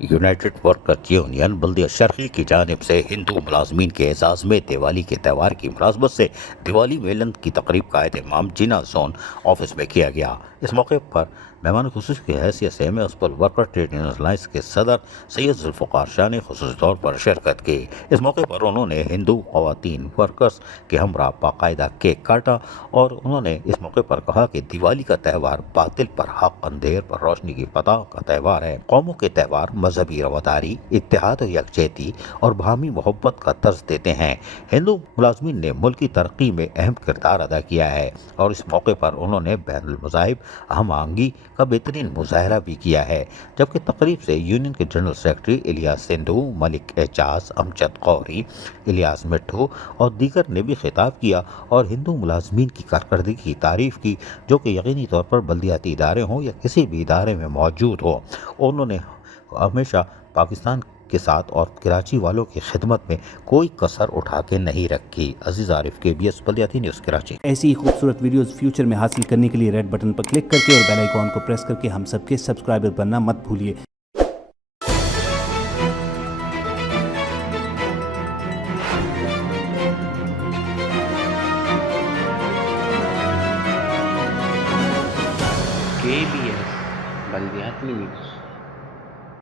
United worker union بلدیہ شرقی کی جانب سے ہندو ملازمین کے اعزاز میں دیوالی کے تہوار کی مناسبت سے دیوالی میلن کی تقریب کا اہتمام جینا زون آفس میں کیا گیا۔ اس موقع پر مہمان خصوصی کی حیثیت سے municipal worker trade union alliance کے صدر سید ذوالفقار شاہ نے خصوصی طور پر شرکت کی۔ اس موقع پر انہوں نے ہندو خواتین ورکرز کے ہمراہ باقاعدہ کیک کاٹا اور انہوں نے اس موقع پر کہا کہ دیوالی کا تہوار باطل پر حق، اندھیر پر روشنی کی فتح کا تہوار ہے۔ قوموں کے تہوار مذہبی رواداری، اتحاد و یکجہتی اور باہمی محبت کا درس دیتے ہیں۔ ہندو ملازمین نے ملک کی ترقی میں اہم کردار ادا کیا ہے اور اس موقع پر انہوں نے بین المذاہب ہم آہنگی کا بہترین مظاہرہ بھی کیا ہے، جبکہ تقریب سے یونین کے جنرل سیکرٹری الیاس سندھو، ملک اعجاز، امجد قوری، الیاس مٹھو اور دیگر نے بھی خطاب کیا اور ہندو ملازمین کی کارکردگی کی تعریف کی، جو کہ یقینی طور پر بلدیاتی ادارے ہوں یا کسی بھی ادارے میں موجود ہو۔ انہوں نے ہمیشہ پاکستان کے ساتھ اور کراچی والوں کی خدمت میں کوئی کسر اٹھا کے نہیں رکھی۔ عزیز عارف، KBS بلدیاتی نیوز کراچی۔ ایسی ہی خوبصورت ویڈیوز فیوچر میں حاصل کرنے کے لیے ریڈ بٹن پر کلک کر کے اور بیل آئیکن کو پریس کر کے ہم سب کے سبسکرائبر بننا مت بھولیے۔ KBS بلدیاتی نیوز